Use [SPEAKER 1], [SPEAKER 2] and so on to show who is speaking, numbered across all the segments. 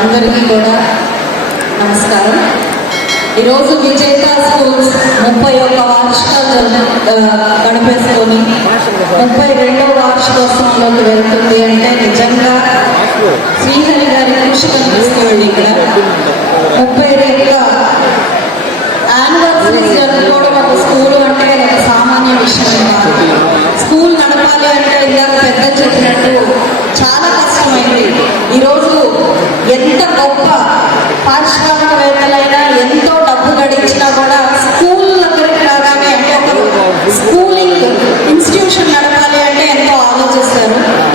[SPEAKER 1] అందరికీ కూడా నమస్కారం. ఈరోజు విజేత స్కూల్స్ ముప్పై ఒక్క వార్షికాలు గడిపేసుకొని ముప్పై రెండవ వార్షికోత్సవంలోకి వెళ్తుంది అంటే నిజంగా శ్రీహరి గారి కృషి కనిపిస్తుంది ఇక్కడ. ముప్పై రెండు యానివర్సరీస్ జరుపుకోవడం ఒక స్కూల్ అంటే ఒక సామాన్య విషయం కాదు. స్కూల్ నడపాలి అంటే ఇలా పెద్ద చెప్పినట్టు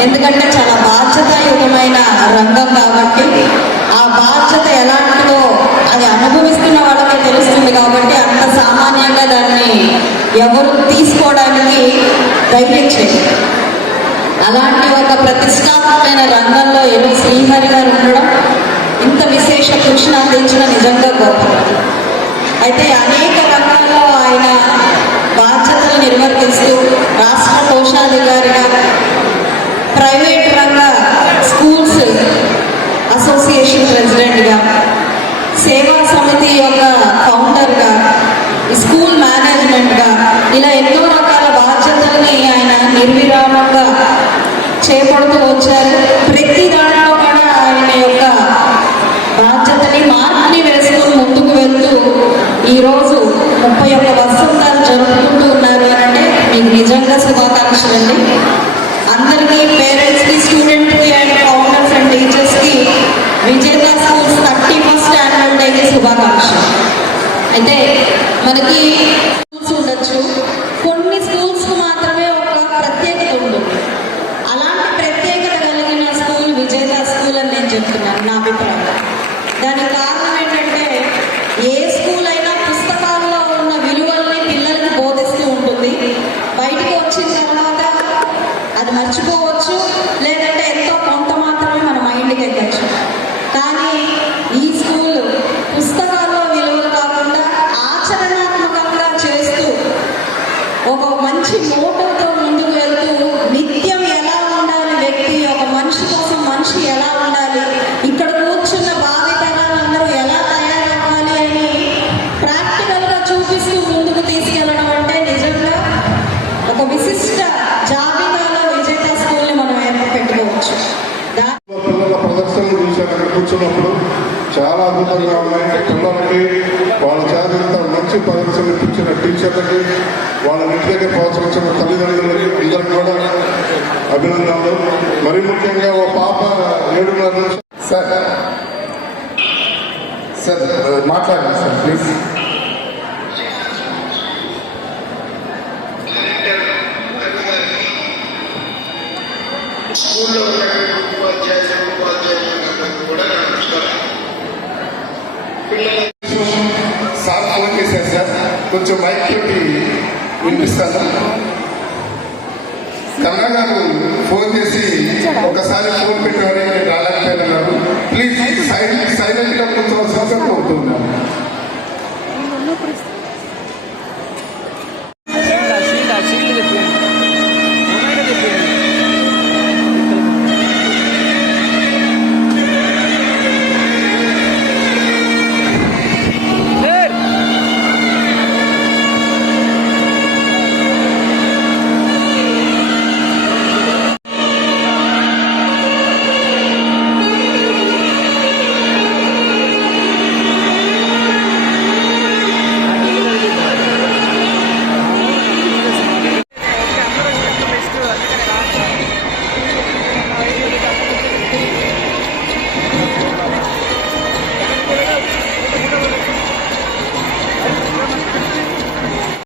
[SPEAKER 1] ఎందుకంటే చాలా బాధ్యతాయుతమైన రంగం కాబట్టి ఆ బాధ్యత ఎలాంటిదో అది అనుభవిస్తున్న వాళ్ళకే తెలుస్తుంది కాబట్టి అంత సామాన్యంగా దాన్ని ఎవరు తీసుకోవడానికి ధైర్యం చేయరు అలాంటి ఒక ప్రతిష్టాత్మకమైన రంగంలో ఏదో శ్రీహరి గారు ఉండడం ఇంత విశేష కృషిని అందించిన నిజంగా గొప్ప. అయితే అనేక రంగాల్లో ఆయన బాధ్యతలు నిర్వర్తిస్తూ రాష్ట్ర కోశాధికారిగా శుభాకాంక్ష అయితే మనకి స్కూల్స్ ఉండొచ్చు. కొన్ని స్కూల్స్ మాత్రమే ఒక ప్రత్యేకత ఉంటుంది. అలాంటి ప్రత్యేకత కలిగిన స్కూల్ విజేత స్కూల్ అని నేను చెప్తున్నాను నా అభిప్రాయం. దానికి కారణం ఏంటంటే ఏ స్కూల్ అయినా పుస్తకాల్లో ఉన్న విలువల్ని పిల్లలకి బోధిస్తూ ఉంటుంది. బయటకు వచ్చిన తర్వాత అది మర్చిపోవచ్చు లేదంటే ఎంతో చూపిస్తూ ముందుకు తీసుకెళ్ళడం అంటే నిజంగా ఒక విశిష్ట జాబితాలో విజేత స్కూల్ని మనం ఏర్పాటు పెట్టుకోవచ్చు.
[SPEAKER 2] ప్రదర్శనలు చూశాను కూర్చున్నప్పుడు. చాలా అద్భుతంగా ఉన్నాయి. పిల్లలకి వాళ్ళ చేత మంచి ప్రదర్శన ఇప్పించిన టీచర్లకి వాళ్ళ ఇంటి దగ్గర ప్రోత్సహించిన తల్లిదండ్రులకి అందరికి కూడా అభినందనలు. మరి ముఖ్యంగా ఓ పాప ఏడున్నర
[SPEAKER 3] సార్ సార్ మాట్లాడండి సార్ ప్లీజ్. సార్ ఫోన్ చేశారు సార్. కొంచెం మైక్ తోటి వినిపిస్తాను కమలా గారు ఫోన్ చేసి ఒకసారి ఫోన్